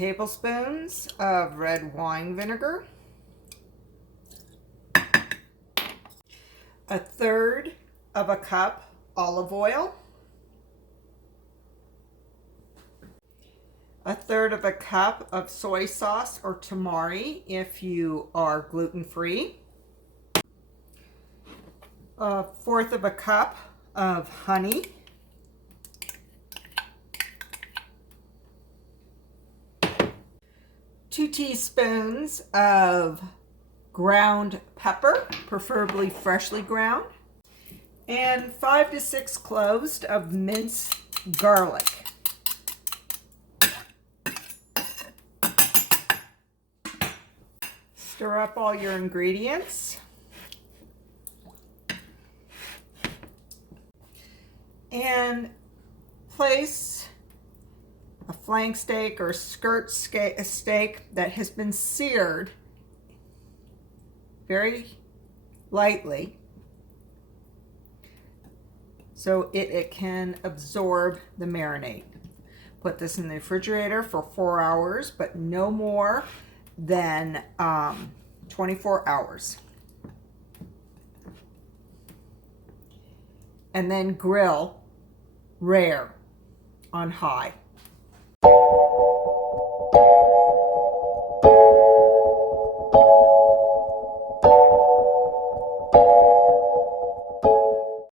tablespoons of red wine vinegar, 1/3 of a cup olive oil, 1/3 of a cup of soy sauce or tamari if you are gluten-free, 1/4 of a cup of honey, 2 teaspoons of ground pepper, preferably freshly ground, and 5 to 6 cloves of minced garlic. Stir up all your ingredients. And place a flank steak or skirt steak that has been seared very lightly so it can absorb the marinade. Put this in the refrigerator for 4 hours, but no more than 24 hours. And then grill rare on high.